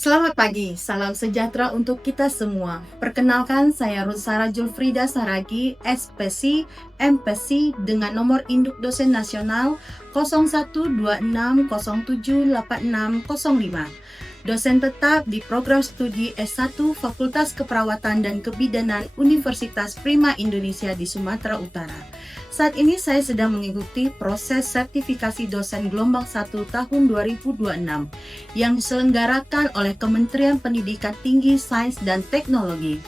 Selamat pagi, salam sejahtera untuk kita semua. Perkenalkan, saya Rusara Julfrida Saragi, SPC, MPC dengan nomor induk dosen nasional 0126078605. Dosen tetap di program studi S1 Fakultas Keperawatan dan Kebidanan Universitas Prima Indonesia di Sumatera Utara. Saat ini saya sedang mengikuti proses sertifikasi dosen gelombang 1 tahun 2026 yang diselenggarakan oleh Kementerian Pendidikan Tinggi, Sains, dan Teknologi.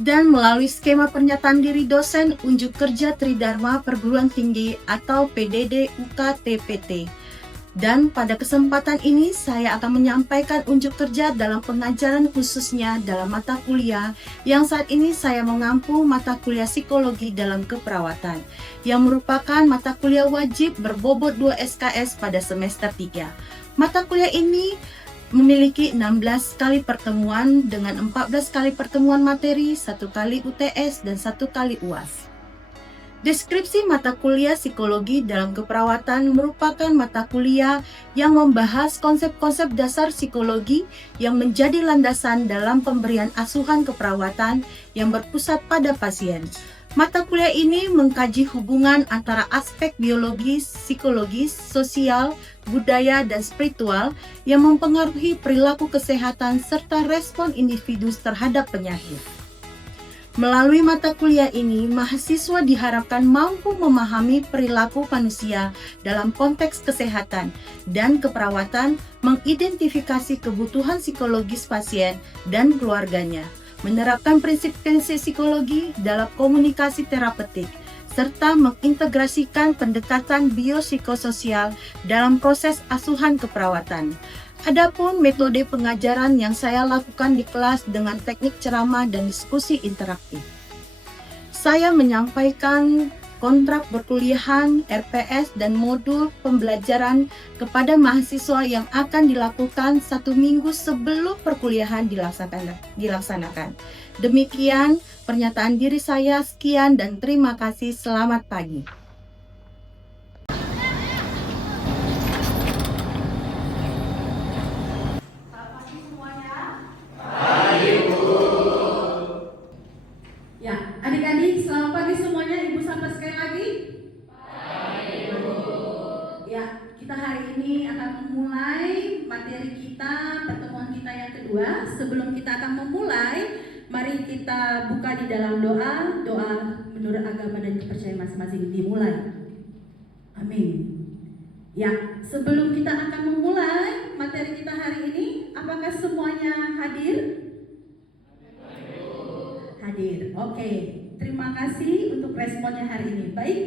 Dan melalui skema pernyataan diri dosen unjuk kerja Tridharma Perguruan Tinggi atau PDD UKT-PT. Dan pada kesempatan ini saya akan menyampaikan unjuk kerja dalam pengajaran khususnya dalam mata kuliah yang saat ini saya mengampu mata kuliah psikologi dalam keperawatan yang merupakan mata kuliah wajib berbobot 2 SKS pada semester 3. Mata kuliah ini memiliki 16 kali pertemuan dengan 14 kali pertemuan materi, 1 kali UTS, dan 1 kali UAS. Deskripsi mata kuliah psikologi dalam keperawatan merupakan mata kuliah yang membahas konsep-konsep dasar psikologi yang menjadi landasan dalam pemberian asuhan keperawatan yang berpusat pada pasien. Mata kuliah ini mengkaji hubungan antara aspek biologis, psikologis, sosial, budaya, dan spiritual yang mempengaruhi perilaku kesehatan serta respon individu terhadap penyakit. Melalui mata kuliah ini, mahasiswa diharapkan mampu memahami perilaku manusia dalam konteks kesehatan dan keperawatan, mengidentifikasi kebutuhan psikologis pasien dan keluarganya, menerapkan prinsip-prinsip psikologi dalam komunikasi terapeutik, serta mengintegrasikan pendekatan biopsikososial dalam proses asuhan keperawatan. Adapun metode pengajaran yang saya lakukan di kelas dengan teknik ceramah dan diskusi interaktif. Saya menyampaikan kontrak perkuliahan, RPS, dan modul pembelajaran kepada mahasiswa yang akan dilakukan 1 minggu sebelum perkuliahan dilaksanakan. Demikian pernyataan diri saya, sekian dan terima kasih, selamat pagi. Ya, adik-adik, selamat pagi semuanya. Ibu sapa sekali lagi. Ya, kita hari ini akan memulai materi kita, pertemuan kita yang kedua. Sebelum kita akan memulai, mari kita buka di dalam doa. Doa menurut agama dan kepercayaan masing-masing dimulai. Amin. Ya, sebelum kita akan memulai materi kita hari ini, apakah semuanya hadir? Hadir. Oke, terima kasih untuk responnya hari ini. Baik,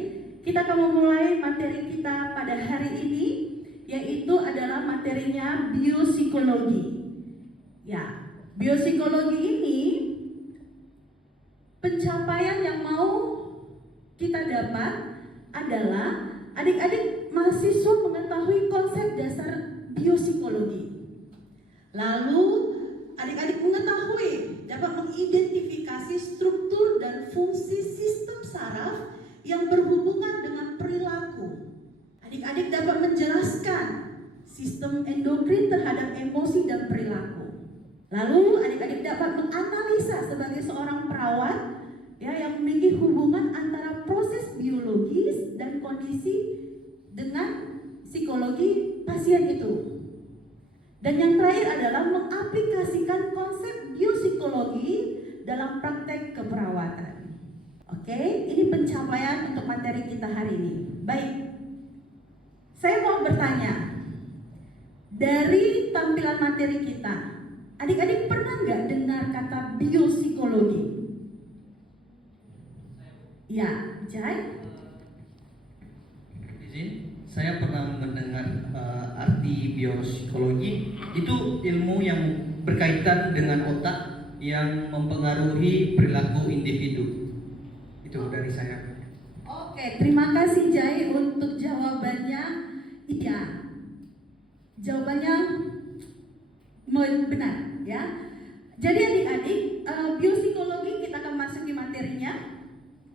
kita akan memulai materi kita pada hari ini, yaitu adalah materinya biopsikologi. Ya, biopsikologi ini pencapaian yang mau kita dapat adalah adik-adik mahasiswa mengetahui konsep dasar biopsikologi. Lalu adik-adik mengetahui dapat mengidentifikasi struktur dan fungsi sistem saraf yang berhubungan dengan perilaku. Adik-adik dapat menjelaskan sistem endokrin terhadap emosi dan perilaku. Lalu adik-adik dapat menganalisa sebagai seorang perawat yang memiliki hubungan antara proses biologis dan kondisi dengan psikologi pasien itu. Dan yang terakhir adalah mengaplikasikan konsep biopsikologi dalam praktek keperawatan. Oke, ini pencapaian untuk materi kita hari ini. Baik, saya mau bertanya, dari tampilan materi kita, adik-adik pernah nggak dengar kata biopsikologi? Ya, Jai? Izin, saya pernah mendengar arti biopsikologi itu ilmu yang berkaitan dengan otak yang mempengaruhi perilaku individu. Itu dari saya. Oke, terima kasih Jai untuk jawabannya. Iya, jawabannya benar ya. Jadi adik-adik, biopsikologi kita akan masuk di materinya.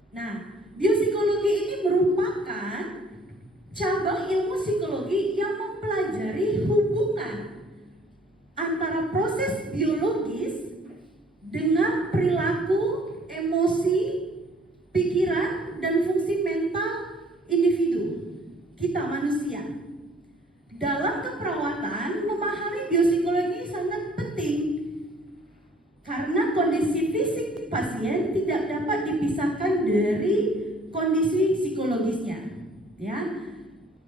Nah, biopsikologi ini merupakan cabang ilmu psikologi yang mempelajari hubungan proses biologis dengan perilaku, emosi, pikiran, dan fungsi mental individu kita manusia. Dalam keperawatan, memahami biopsikologi sangat penting karena kondisi fisik pasien tidak dapat dipisahkan dari kondisi psikologisnya. Ya,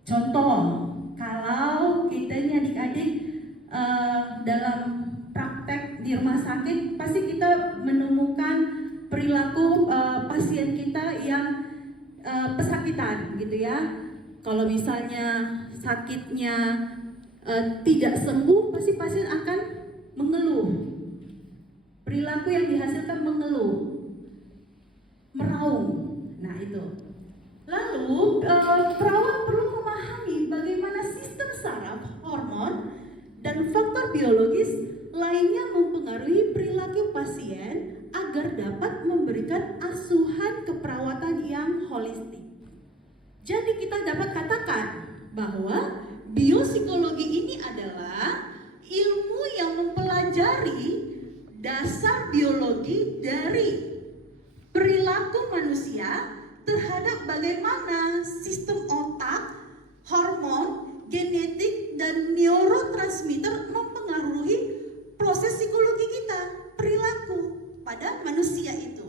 contoh, kalau kita ini adik-adik dalam praktek di rumah sakit, pasti kita menemukan perilaku pasien kita yang pesakitan, gitu ya. Kalau misalnya sakitnya tidak sembuh, pasti pasien akan mengeluh. Perilaku yang dihasilkan mengeluh, meraung. Nah itu. Lalu perawat perlu memahami bagaimana sistem saraf, hormon, dan faktor biologis lainnya mempengaruhi perilaku pasien agar dapat memberikan asuhan keperawatan yang holistik. Jadi kita dapat katakan bahwa biopsikologi ini adalah ilmu yang mempelajari dasar biologi dari perilaku manusia terhadap bagaimana sistem otak, hormon, genetik, dan neurotransmitter mempengaruhi proses psikologi kita, perilaku pada manusia itu.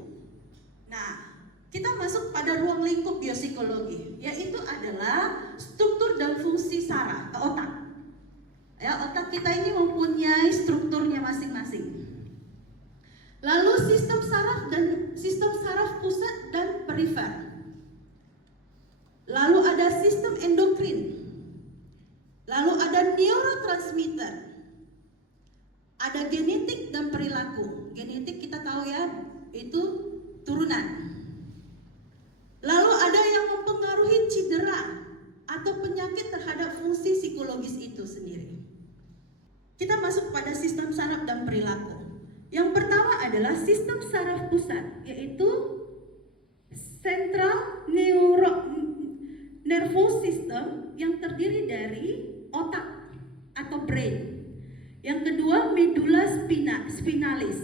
Nah, kita masuk pada ruang lingkup biopsikologi, yaitu adalah struktur dan fungsi saraf atau otak. Ya, otak kita ini mempunyai strukturnya masing-masing. Lalu sistem saraf pusat dan perifer. Lalu ada sistem endokrin. Lalu ada neurotransmitter. Ada genetik dan perilaku. Genetik kita tahu ya, itu turunan. Lalu ada yang mempengaruhi cedera atau penyakit terhadap fungsi psikologis itu sendiri. Kita masuk pada sistem saraf dan perilaku. Yang pertama adalah sistem saraf pusat, yaitu central nervous system yang terdiri dari otak atau brain. Yang kedua medulla spinalis.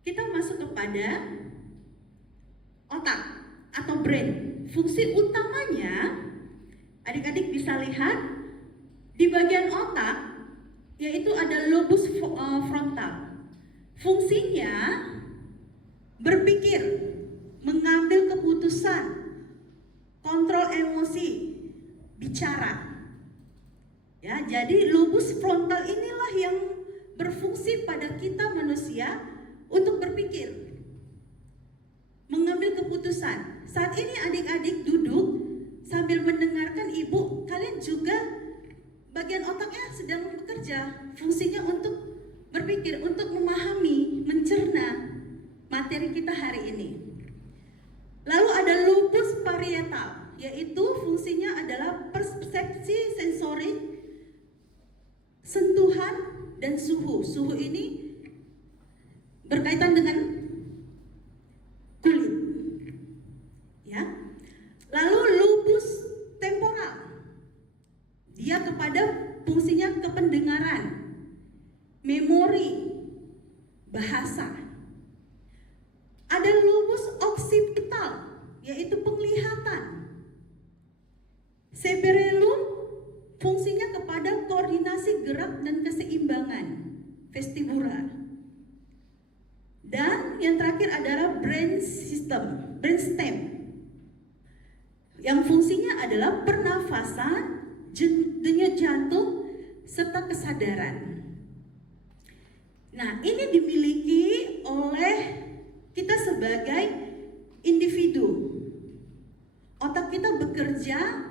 Kita masuk kepada otak atau brain. Fungsi utamanya, adik-adik bisa lihat di bagian otak, yaitu ada lobus frontal. Fungsinya berpikir, mengambil keputusan, kontrol emosi, bicara. Ya, jadi lobus frontal inilah yang berfungsi pada kita manusia untuk berpikir, mengambil keputusan. Saat ini adik-adik duduk sambil mendengarkan ibu, kalian juga bagian otaknya sedang bekerja. Fungsinya untuk berpikir, untuk memahami, mencerna materi kita hari ini. Lalu ada lobus parietal, yaitu fungsinya adalah persepsi sensorik, sentuhan, dan suhu. Suhu ini berkaitan dengan kulit. Ya. Lalu lobus temporal, dia kepada fungsinya kependengaran, memori, bahasa. Ada lobus occipital, yaitu penglihatan. Cerebellum fungsinya kepada koordinasi gerak dan keseimbangan, vestibular. Dan yang terakhir adalah brainstem, yang fungsinya adalah pernafasan, denyut jantung, serta kesadaran. Nah, ini dimiliki oleh kita sebagai individu. Otak kita bekerja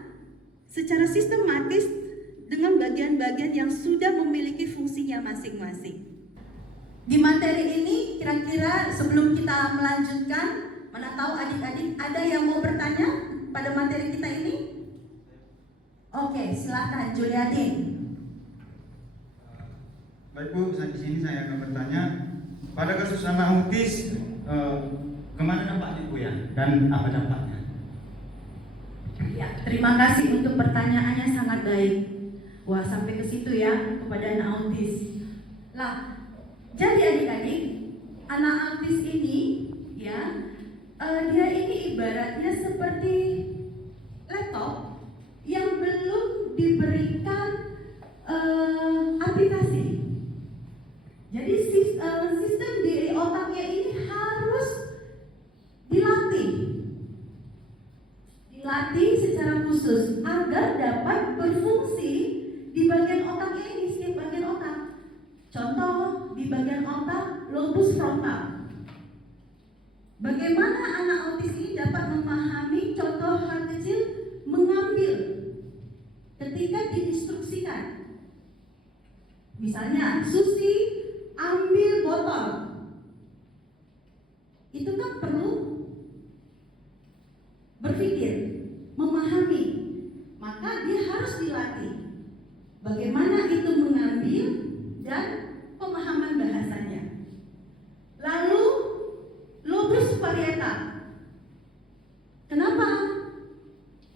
secara sistematis dengan bagian-bagian yang sudah memiliki fungsinya masing-masing. Di materi ini, kira-kira sebelum kita melanjutkan, mana tahu adik-adik ada yang mau bertanya pada materi kita ini? Oke, silakan Juliadin. Baik Bu, di sini saya akan bertanya, pada kasus anak autis, kemana dampaknya Bu ya, dan apa dampaknya? Ya, terima kasih untuk pertanyaannya, sangat baik. Wah, sampai ke situ ya, kepada anak autis. Lah, jadi adik-adik, anak autis ini ya, dia ini ibaratnya seperti laptop yang belum diberikan aplikasi. Jadi sistem di otaknya ini harus dilatih secara khusus agar dapat berfungsi di bagian otaknya ini, setiap bagian otak. Contoh di bagian otak lobus frontal. Bagaimana anak autis ini dapat memahami contoh hal kecil mengambil ketika diinstruksikan. Misalnya, Susi ambil botol. Itu kan perlu berpikir, memahami. Maka dia harus dilatih. Bagaimana itu mengambil dan pemahaman bahasanya. Lalu lobus parietal. Kenapa?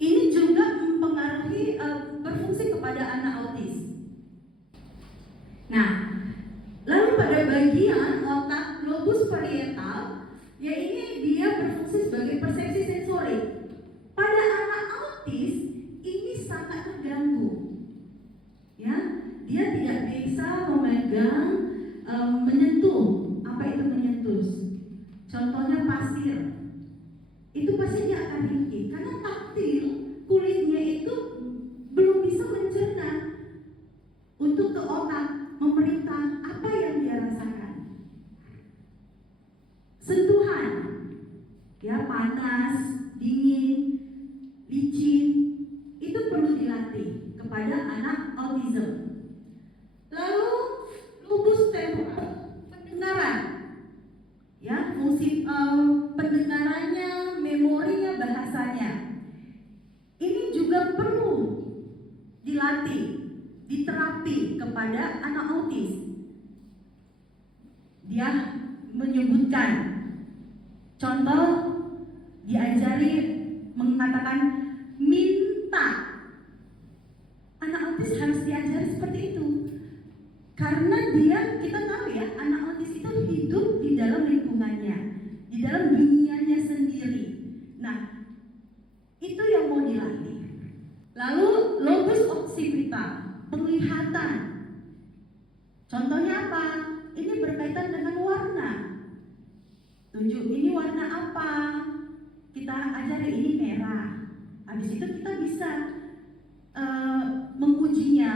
Ini juga mempengaruhi berfungsi kepada anak autis. Nah, lalu pada bagian otak lobus parietal, ya ini dia berfungsi sebagai persepsi sensori. Pada anak autis ini sangat terganggu. Ya, dia tidak bisa memegang, menyentuh. Apa itu menyentuh? Contohnya pasir. Itu pasti dia akan ringkih karena taktil, kulitnya itu belum bisa mencerna untuk ke otak memerintah apa yang dia rasakan. Sentuhan, ya, panas, dingin, licin, itu perlu dilatih kepada anak autism. Lalu lobus temporal, pendengaran, ya, fungsi pendengarannya, memorinya, bahasanya. Ini juga perlu dilatih, diterapi kepada anak autis. Dia menyebutkan contoh, diajari mengatakan minta. Anak autis harus diajari seperti itu. Karena kita tahu ya, anak autis itu hidup di dalam lingkungannya, di dalam dunianya sendiri. Nah, itu yang mau dilatih. Lalu lobus occipital, penglihatan. Contohnya apa? Ini berkaitan dengan warna. Tunjuk, ini warna apa? Kita ajari ini merah. Habis itu kita bisa mengujinya.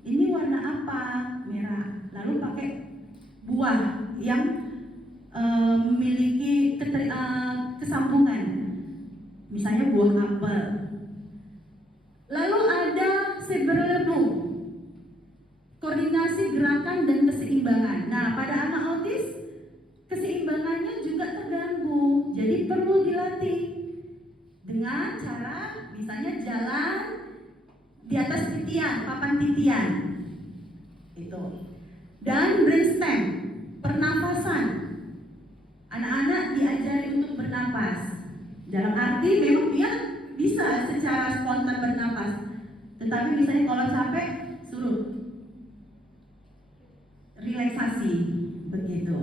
Ini warna apa? Merah. Lalu pakai buah yang memiliki kesambungan. Misalnya buah apel. Lalu ada seberlebu, koordinasi gerakan dan keseimbangan. Nah, pada anak autis keseimbangannya juga terganggu, jadi perlu dilatih dengan cara misalnya jalan di atas titian, papan titian itu. Dan brainstem, pernafasan. Anak-anak diajari untuk bernapas. Dalam arti memang dia bisa secara spontan bernapas. Tetapi misalnya kalau capek, suruh relaksasi, begitu.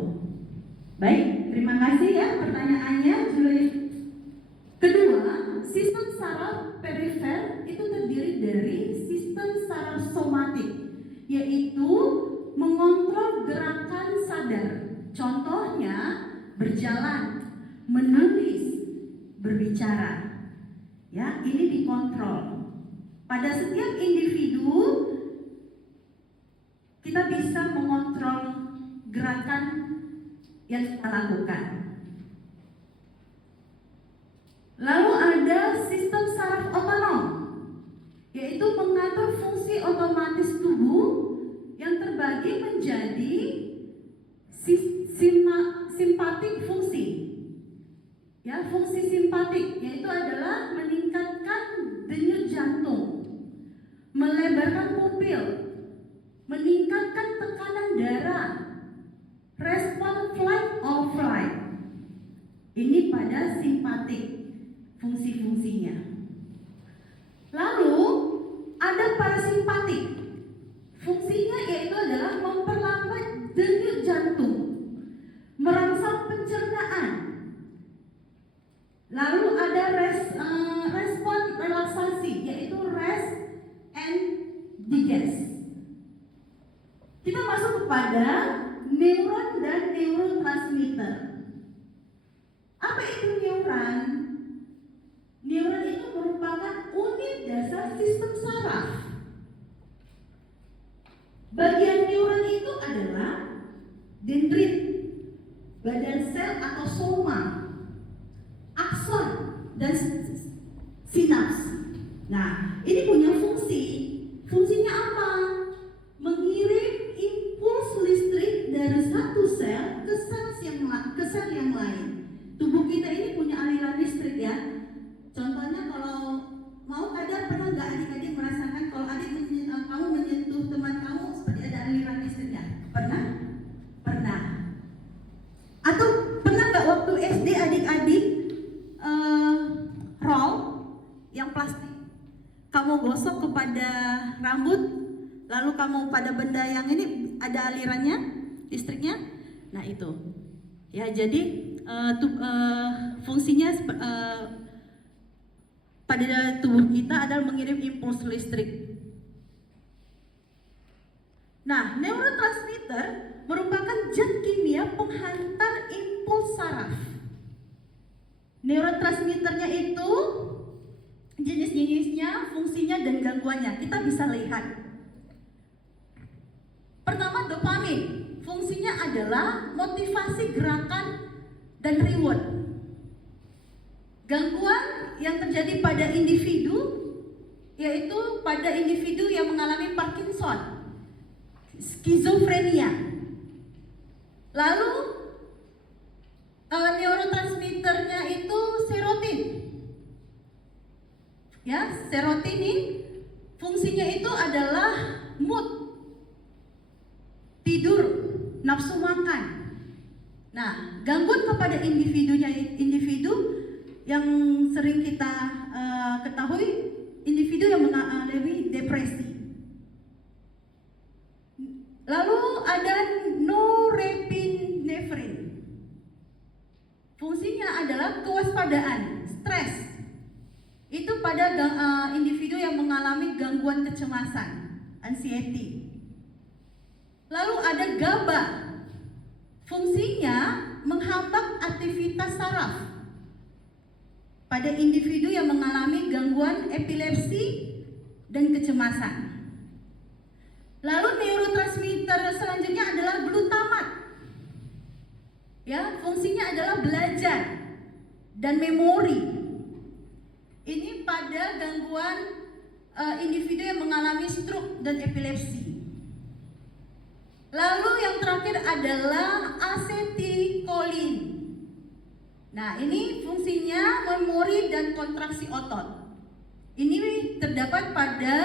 Baik, terima kasih ya pertanyaannya, Julius. Kedua, sistem saraf perifer itu terdiri dari sistem saraf somatik, yaitu mengontrol gerakan sadar. Contohnya berjalan, menulis, berbicara. Ya, ini dikontrol. Pada setiap individu kita bisa mengontrol gerakan yang kita lakukan. Lalu ada sistem saraf otonom, yaitu mengatur fungsi otomatis tubuh yang terbagi menjadi simpatik fungsi. Ya, fungsi simpatik yaitu adalah meningkatkan denyut jantung, melebarkan pupil, meningkatkan tekanan darah, respon flight or flight. Ini pada simpatik fungsi-fungsinya. Lalu ada parasimpatik. Fungsinya yaitu adalah memperlambat Lalu ada respon relaksasi, yaitu rest and digest. Kita masuk kepada neuron dan neurotransmitter. Apa itu neuron? Neuron itu merupakan unit dasar sistem saraf. Bagian neuron itu adalah dendrit, badan sel atau soma, akson, dan sinaps. Nah, ini punya fungsi. Fungsinya apa? Mengirim impuls listrik dari satu sel ke sel yang lain. Tubuh kita ini punya aliran listrik ya. Contohnya kalau mau kadar, pernah nggak adik-adik merasakan kalau kamu menyentuh teman kamu seperti ada aliran listriknya? Pernah? Pernah. Atau pernah nggak waktu SD adik-adik roll yang plastik, kamu gosok kepada rambut, lalu kamu pada benda yang ini ada alirannya, listriknya? Nah itu, ya jadi fungsinya pada tubuh kita adalah mengirim impuls listrik. Nah, neurotransmitter merupakan zat kimia penghantar impuls saraf. Neurotransmitternya itu jenis-jenisnya, fungsinya, dan gangguannya. Kita bisa lihat. Pertama, dopamin. Fungsinya adalah motivasi gerakan dan reward. Gangguan yang terjadi pada individu, yaitu pada individu yang mengalami Parkinson, skizofrenia. Lalu neurotransmitternya itu serotin. Ya, serotonin fungsinya itu adalah mood, tidur, nafsu makan. Nah, gangguan kepada individu yang sering kita ketahui, individu yang mengalami depresi. Lalu ada norepinephrine. Fungsinya adalah kewaspadaan, stres. Itu pada individu yang mengalami gangguan kecemasan, anxiety. Lalu ada GABA. Fungsinya menghambat aktivitas saraf pada individu yang mengalami gangguan epilepsi dan kecemasan. Lalu neurotransmitter selanjutnya adalah glutamat. Ya, fungsinya adalah belajar dan memori. Ini pada gangguan individu yang mengalami stroke dan epilepsi. Lalu yang terakhir adalah asetilkolin. Nah, ini fungsinya memori dan kontraksi otot. Ini terdapat pada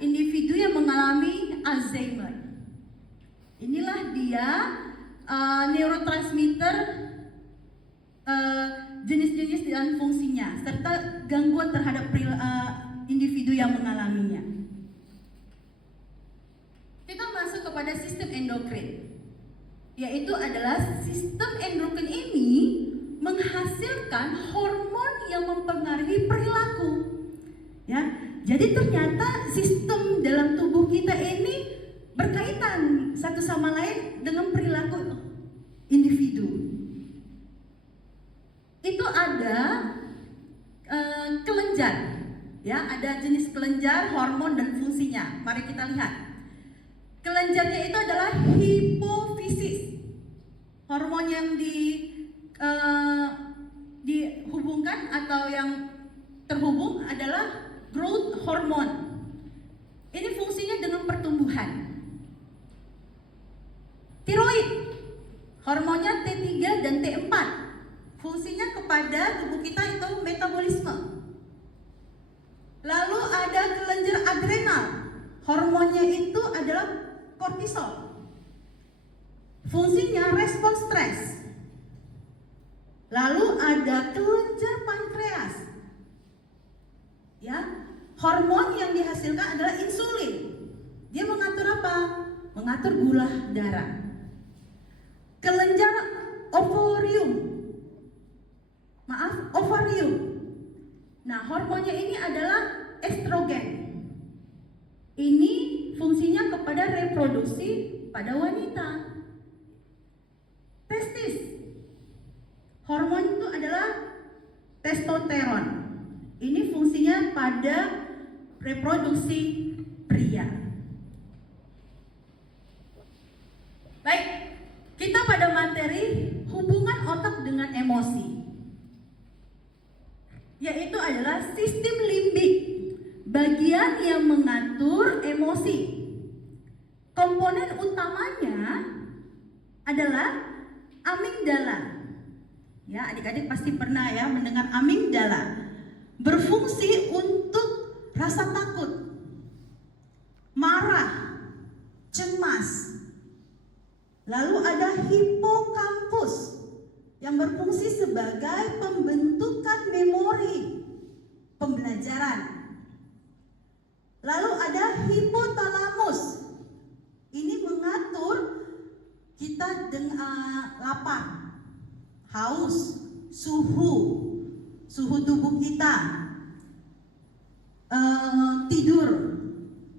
individu yang mengalami Alzheimer. Inilah dia neurotransmitter, jenis-jenis dan fungsinya, serta gangguan terhadap individu yang mengalaminya. Kita masuk kepada sistem endokrin, yaitu adalah sistem endokrin ini menghasilkan hormon yang mempengaruhi perilaku. Ya, jadi ternyata sistem dalam tubuh kita ini berkaitan satu sama lain dengan perilaku individu. Itu ada kelenjar, ya, ada jenis kelenjar, hormon dan fungsinya. Mari kita lihat. Kelenjarnya itu adalah hipofisis. Hormon yang dihubungkan atau yang terhubung adalah growth hormone. Ini fungsinya dengan pertumbuhan. Tiroid, hormonnya T3 dan T4. Fungsinya kepada tubuh kita itu metabolisme. Lalu ada kelenjar adrenal, hormonnya itu adalah kortisol. Fungsinya respon stres. Lalu ada kelenjar pankreas. Ya, hormon yang dihasilkan adalah insulin. Dia mengatur apa? Mengatur gula darah. Kelenjar ovarium. ovarium. Nah, hormonnya ini adalah estrogen. Ini fungsinya kepada reproduksi pada wanita. Testis, hormon itu adalah testosteron. Ini fungsinya pada reproduksi pria. Baik, kita pada materi hubungan otak dengan emosi, yaitu adalah sistem limbik, bagian yang mengatur emosi. Komponen utamanya adalah amigdala. Ya, adik-adik pasti pernah ya mendengar amigdala. Berfungsi untuk rasa takut, marah, cemas. Lalu ada hipokampus yang berfungsi sebagai pembentukan memori pembelajaran. Lalu ada hipotalamus. Ini mengatur kita dengan lapar, haus, suhu tubuh kita, tidur,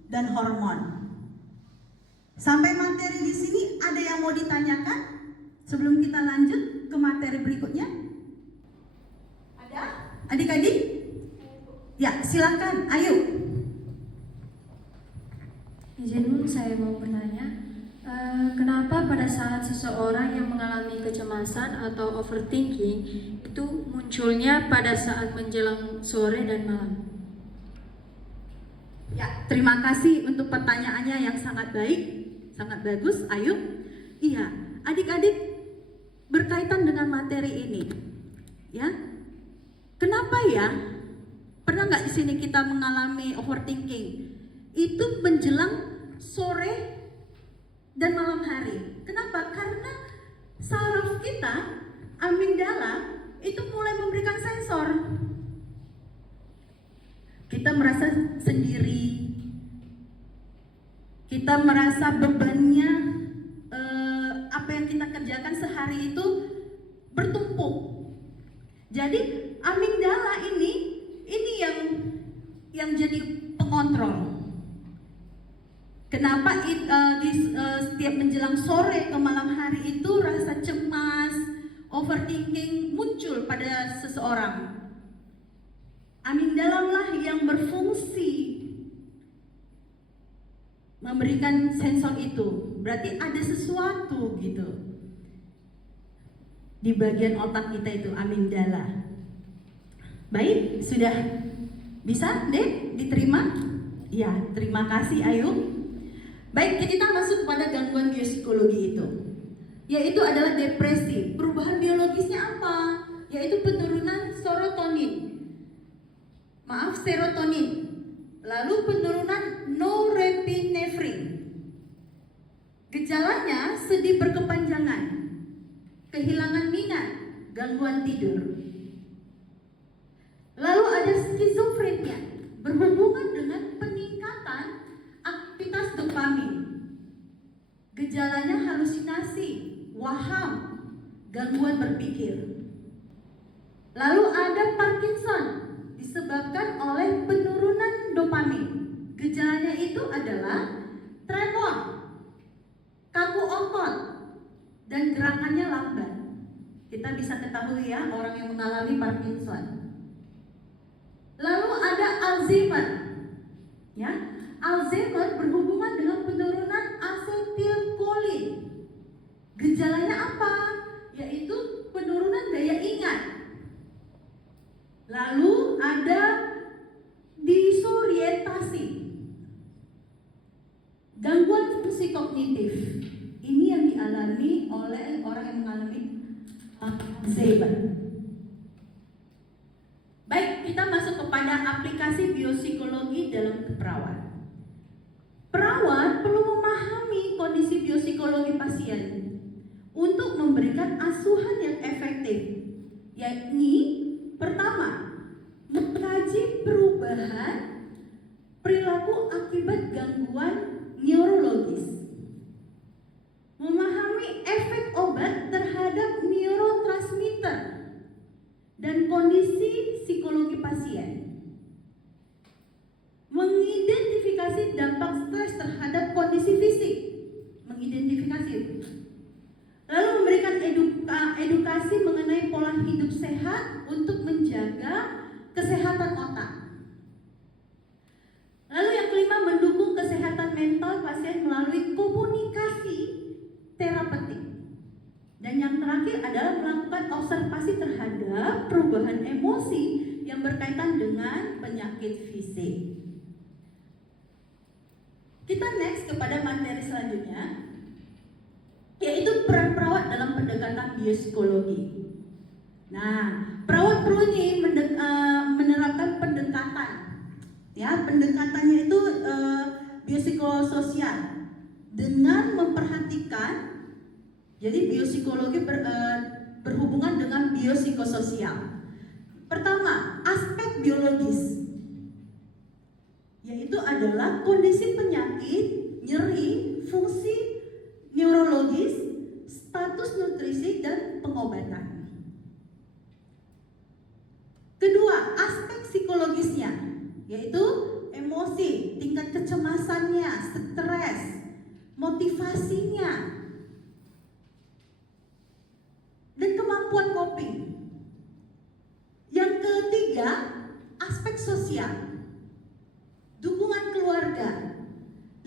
dan hormon. Sampai materi di sini ada yang mau ditanyakan sebelum kita lanjut ke materi berikutnya? Ada? Adik-adik? Ya, silakan. Ayo. Izin saya mau bertanya, kenapa pada saat seseorang yang mengalami kecemasan atau overthinking itu munculnya pada saat menjelang sore dan malam? Ya, terima kasih untuk pertanyaannya yang sangat baik, sangat bagus. Ayo. Iya, adik-adik berkaitan dengan materi ini. Ya. Kenapa ya? Pernah nggak di sini kita mengalami overthinking? Itu menjelang sore dan malam hari. Kenapa? Karena saraf kita, amigdala, itu mulai memberikan sensor. Kita merasa sendiri, kita merasa bebannya, apa yang kita kerjakan sehari itu bertumpuk. Jadi amigdala ini yang jadi pengontrol. Kenapa setiap menjelang sore ke malam hari itu rasa cemas, overthinking muncul pada seseorang? Amigdala lah yang berfungsi memberikan sensor itu. Berarti ada sesuatu gitu di bagian otak kita itu, amigdala. Baik, sudah bisa deh diterima? Ya, terima kasih. Ayo. Baik, kita masuk pada gangguan biopsikologi itu, yaitu adalah depresi. Perubahan biologisnya apa? Yaitu penurunan serotonin, lalu penurunan norepinefrin. Gejalanya sedih berkepanjangan, kehilangan minat, gangguan tidur. Lalu ada skizofrenia, berhubungan dengan peningkatan aktivitas dopamin. Gejalanya halusinasi, waham, gangguan berpikir. Lalu ada Parkinson, disebabkan oleh penurunan dopamin. Gejalanya itu adalah tremor, kaku otot, dan gerakannya lambat. Kita bisa ketahui ya orang yang mengalami Parkinson. Lalu ada Alzheimer, ya. Alzheimer berhubungan dengan penurunan asetilkolin. Gejalanya apa? Yaitu penurunan daya ingat. Lalu ada disorientasi, gangguan fungsi kognitif. Ini yang dialami oleh orang yang mengalami Alzheimer. Baik, kita masuk kepada aplikasi biopsikologi dalam keperawat. Perawat perlu memahami kondisi biopsikologi pasien untuk memberikan asuhan yang efektif, yakni pertama, mengkaji perubahan perilaku akibat gangguan neurologis, memahami efek obat terhadap neurotransmitter dan kondisi psikologi pasien. Mengidentifikasi dampak stres terhadap kondisi fisik, mengidentifikasi. Lalu memberikan edukasi mengenai pola hidup sehat untuk menjaga kesehatan otak. Lalu yang kelima, mendukung kesehatan mental pasien melalui komunikasi terapeutik. Dan yang terakhir adalah melakukan observasi terhadap perubahan emosi yang berkaitan dengan penyakit fisik. Kita next kepada materi selanjutnya, yaitu peran perawat dalam pendekatan biopsikologi. Nah, perawat perlu nih menerapkan pendekatan. Ya, pendekatannya itu biopsikososial dengan memperhatikan. Jadi biopsikologi berhubungan dengan biopsikososial. Pertama, aspek biologis, yaitu adalah kondisi penyakit, nyeri, fungsi neurologis, status nutrisi, dan pengobatan. Kedua, aspek psikologisnya, yaitu emosi, tingkat kecemasannya, stres, motivasinya, dan kemampuan coping. Yang ketiga, aspek sosial, dukungan keluarga,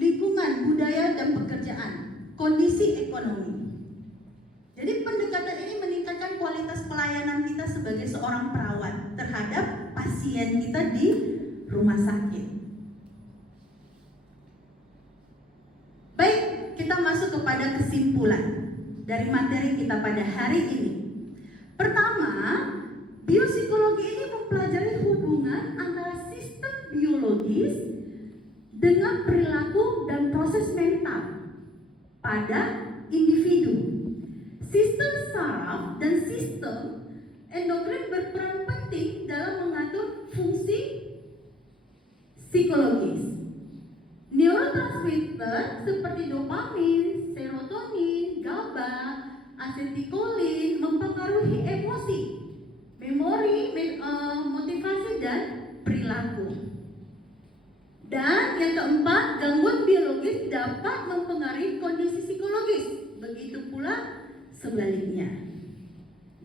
lingkungan, budaya, dan pekerjaan, kondisi ekonomi. Jadi pendekatan ini meningkatkan kualitas pelayanan kita sebagai seorang perawat terhadap pasien kita di rumah sakit. Baik, kita masuk kepada kesimpulan dari materi kita pada hari ini. Pertama, biopsikologi ini mempelajari hubungan antara sistem biologis dengan perilaku dan proses mental pada individu. Sistem saraf dan sistem endokrin berperan penting dalam mengatur fungsi psikologis. Neurotransmitter seperti dopamin, serotonin, GABA, asetilkolin mempengaruhi emosi, memori, motivasi, dan perilaku. Dan yang keempat, gangguan biologis dapat mempengaruhi kondisi psikologis. Begitu pula sebaliknya.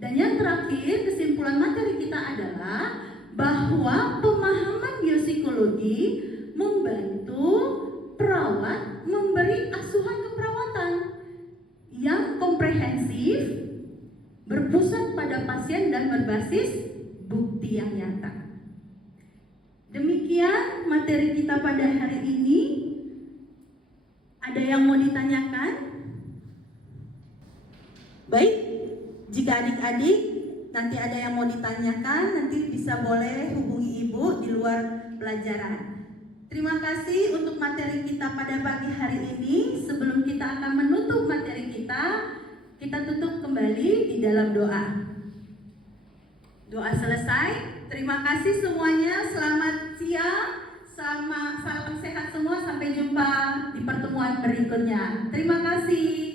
Dan yang terakhir, kesimpulan materi kita adalah bahwa pemahaman biopsikologi membantu perawat memberi asuhan keperawatan yang komprehensif, berpusat pada pasien dan berbasis bukti yang nyata. Demikian materi kita pada hari ini. Ada yang mau ditanyakan? Baik, jika adik-adik nanti ada yang mau ditanyakan, nanti bisa boleh hubungi ibu di luar pelajaran. Terima kasih untuk materi kita pada pagi hari ini. Sebelum kita akan menutup materi kita tutup kembali di dalam doa. Doa selesai. Terima kasih semuanya. Selamat siang. Salam sehat semua. Sampai jumpa di pertemuan berikutnya. Terima kasih.